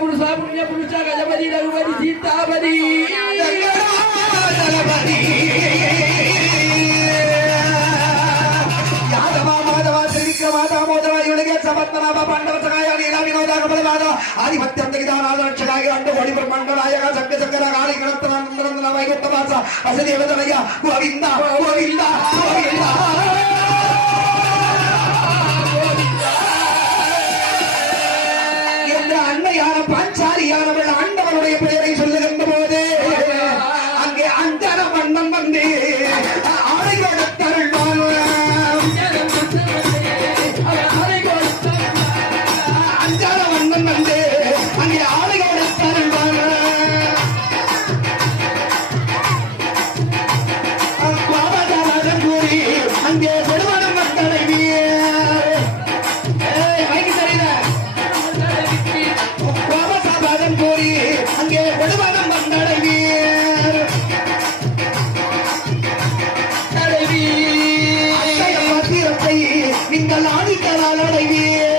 புருஷா புண்ணிய புருஷா கஜபதி ரகுபதி சீதாபதி தளபதி யாதவா மாதவா திரிவிக்ரமா தாமோதரா யுலகே சமத்மநாப பாண்டவ சகாய லீலா வினோதா கமலநாத ஆதிபத்தியம் திகிதாநாத ரட்சகாய அண்ட ஒளி பிரம்மண்டநாயக சங்க சங்கர காளி கணத்தன நந்தன வைகுத்தமாச அசதி எழுதலையா கோவிந்தா கோவிந்தா கோவிந்தா அன்னையான பாஞ்சாலியானவள் ஆண்டவனுடைய பெயரை சொல்லுகின்ற போது அங்கே அஞ்சன மன்னன் வந்து அவரை கொடுத்தருள் அஞ்சன மன்னன் வந்து அங்கே நீங்கள் ஆதிக்கலால் அடைவீர்.